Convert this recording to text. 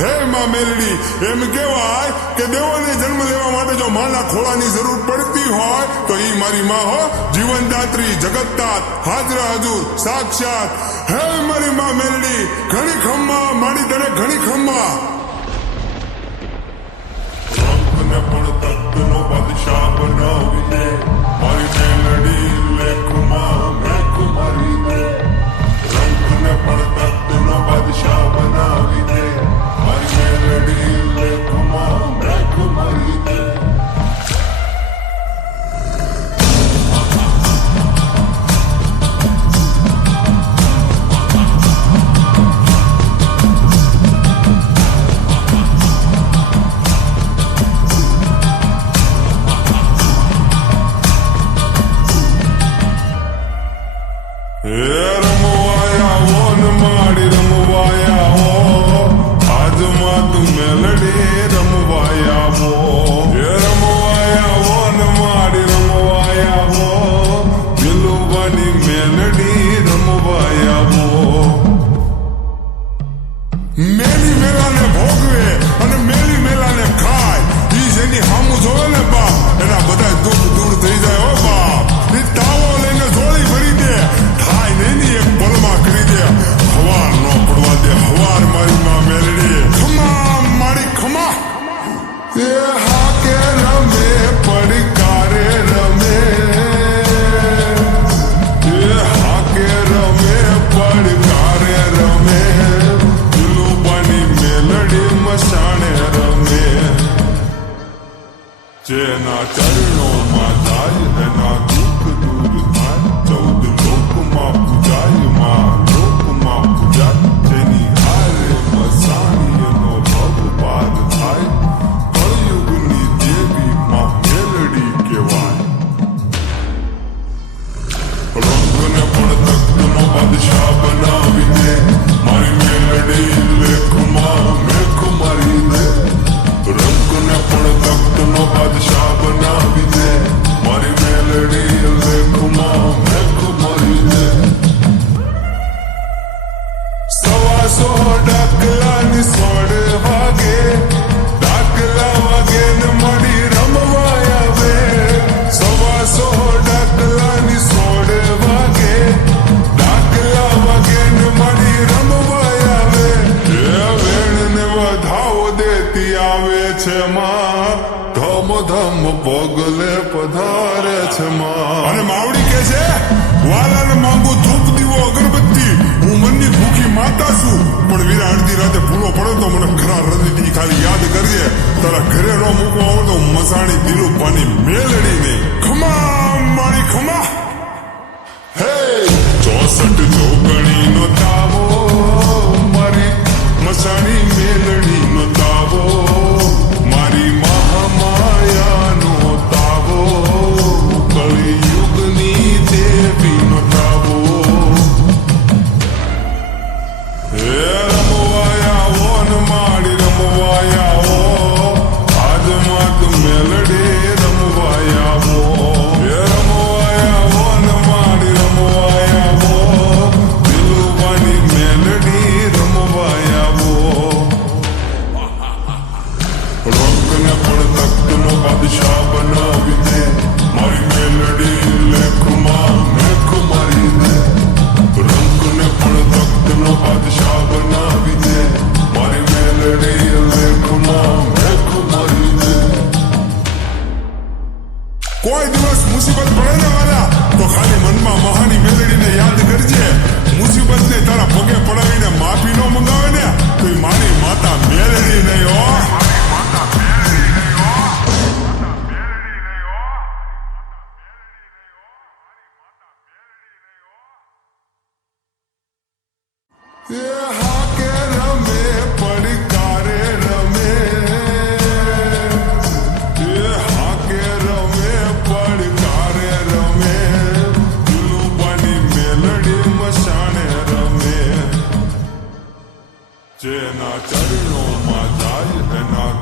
હે માં મેલડી, એમ કહેવાય કે દેવોને જન્મ લેવા માટે જો માના ખોળાની જરૂર પડતી હોય તો ઈ મારી માં હો, જીવનદાત્રી, જગતદાત, હાજરા હજુર, સાક્ષાત. હે મારી માં મેલડી, ઘણી ખમ્મા મારી તને, ઘણી ખમ્મા. રંગને પણ તત્વનો બાદશાહ બનાવી દે મારી મેલડી, લેખમાં મેખ મારી દે. રંગને પણ તત્વનો બાદશાહ બનાવી દે મારી મેલડી, લેખમાં મેખ મારી દે. રમવાયા હો ને માડી રમવાયા હો, આજમાં તું મેલડી રમવાયા હો. રમવાયા હો ને માડી રમવાયા હો, દિલુવાની મેલડી રમવાયા હો. મેલી મેલાને ભોગવે અને મેલી મેલાને ખાય, ઈ જેની હામું જોવે ને બાપ, એના બધા દુઃખ દૂર થઈ જાય હો બાપ. ઈ તાવો લઈને જોડી ભરી દે, થાય નહીં એક પલમાં કરી દે. હવાર ન પડવા દે, હવાર મારી માં મેલડી. ખમા મારી ખમા. એ હા કે રમે પડકારે રમે, એ હા કે રમે પડકારે રમે, દિલુબાની મેલડી મસાણે રમે. જેના ચરણોમાં જાય એના દુઃખ દૂર થાય, 14 લોકમાં પૂજાય માં, લોકમાં પૂજાય. જેની હારે મસાણી એનો ભગવાદ થાય, કળયુગની દેવી માં મેલડી કહેવાય. રંગને પણ તખ્તનો બાદશાહ બનાવી દે મારી મેલડી, લેખમાં મેખ મારી દે. રંગને પણ તખ્તનો બાદશાહ બનાવી દે મારી મેલડી, લેખમાં મેખ મારી દે. 125 ડાકલાની 16 વાગે, ડાકલા વાગે ને મળી રમવા આવે. 125 ડાકલાની 16 વાગે, ડાકલા વાગે ને મળી રમવા આવે. એ વેણને વધાવો દેતી આવે છે માં, ધમ ધમ પગલે પધારે છે માં. અને માવડી કે છે, વાલાને માંગુ ધૂપ દીવો અગરબત્તી, હું મનની ભૂખી માતા છું, પણ વીરા અડધી રાતે ભૂલો પડે તો મને ખરા હૃદયથી ખાલી યાદ કરજે. તારા ઘરે ન મૂકવા આવડતો મસાણી દિલુબાની મેલડી નહીં. ખમા મારી ખમા. હે 64 જોગણી નો તાવો, મારી મસાણી મેલડી નો તાવો, મારી મહામાયાનો તાવો, કળિયુગની દેવીનો તાવો. હે રમવાયા હો ને માડી રમવાયા હો, આજમાં તું મેલડી રમવાયા હો. હે રમવાયા હો ને માડી રમવાયા હો, દિલુબાની મેલડી રમવાયા હો. રંગને પણ તખ્તનો બાદશાહ બનાવી દે મારી મેલડી, લેખમાં મેખ મારી દે. રંગને પણ તખ્તનો બાદશાહ બનાવી દે મારી મેલડી, લેખમાં મેખ મારી દે. કોઈ દિવસ મુસીબત પડે ને વાલા, તો ખાલી મનમાં મહાની મેલડીને યાદ કરજે. મુસીબતને તારા પગે પડાવીને માફી ન મંગાવે ને તો ઈ મારી માતા મેલડી નહીં હો. એ હા કે રમે પડકારે રમે, એ હા કે રમે પડકારે રમે, દિલુબાની મેલડી મસાણે રમે. જેના ચરણોમાં જાય એના